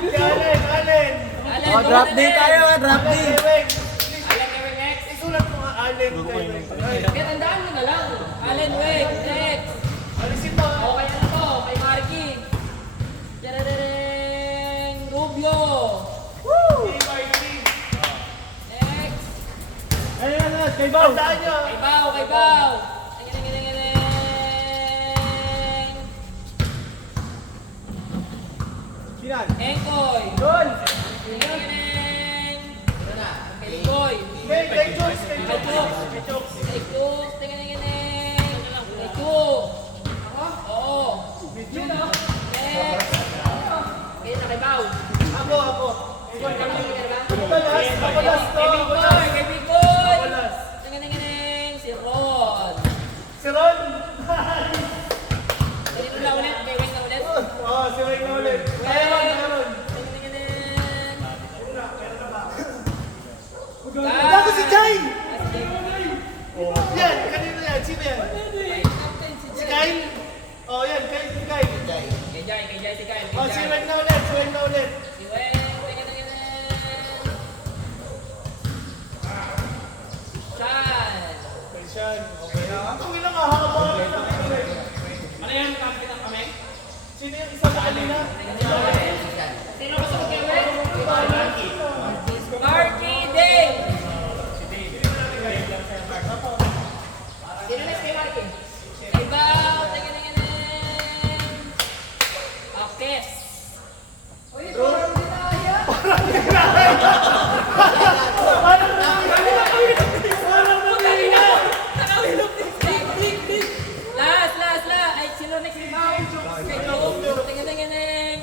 Allen. Oh, drop D tayo, drop D. Allen kay next. Isulat mo nga Allen kay Kaya tandaan mo na lang. Allen Wake, next. Alisin mo. Okay na to, kay Marky. Yarareng Rubio. Next. Ayun na, kay Bao. Tandaan nyo. Kay Bao, kay Bao. Sinan. Engkoy. Doon. Kay Boy. Kay Jokes. Kay Jokes. Kay Jokes. Kay Jokes. Oo. Next. Kay Bao. Ako. Kay Big Boy. Si Ron. Si Ron. Dito na ulit. Kay Weng na ulit. Oh, si Wayne na ulit. Meron. Ako si Jai. Yan, kanino yan? Sino yan? Si Kyle? Oh, yan, Kyle. Kay Jai si Kyle. Oh, si Wayne na ulit. Si Weng. Sean. Kay Sean. Okay. Ang ilang hahaba. Ano yan? Kapit ang kami? Sino yung isa sa kanina? Sino gusto mo kay Weng? Marky Dave. Sino next kay Marky? Kay Bao. Akes. Last. Ay, sino next kay Bao? Kay Joe.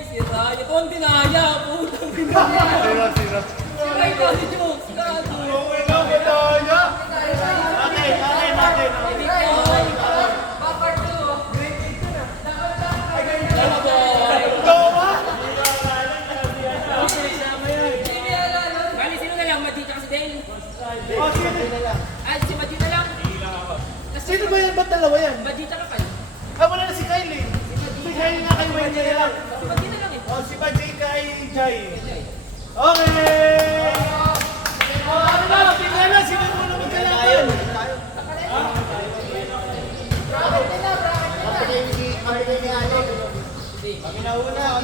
Si Ryan. Ito ang dinaya. Putang dinaya. Sino ikaw? Si Joe. Si Gato. Okay na, madaya. Okay. Big Boy. Hello, boy. Gawa. Bali, sino na lang? Madji tsaka si Dale. Oh, sino? Ah, si Madji na lang. Sino ba yan? Ba't dalawa yan? Madji tsaka Kyle. Ah, wala na si Kyle eh. Si Kyle nga kay Wayne na lang. Si Madji na lang eh. Oh, si Bajay kay Jai. Okay! Oh, ano na? Tingnan na, sino mo na magkalaban? Kami na una.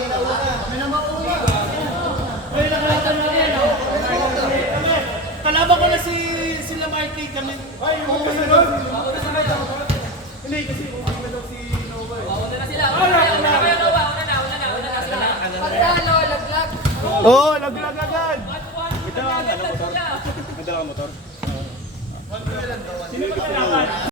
Ay, nakalaban na yan. Kalaban ko na sila Marky kami. Ay, yung kasunod. Hindi, kasi uwi na daw si Nova eh. Una na sila. Una na sila. Pagkano, laglag. Oo, laglag agad. Madala ang motor. Sino ba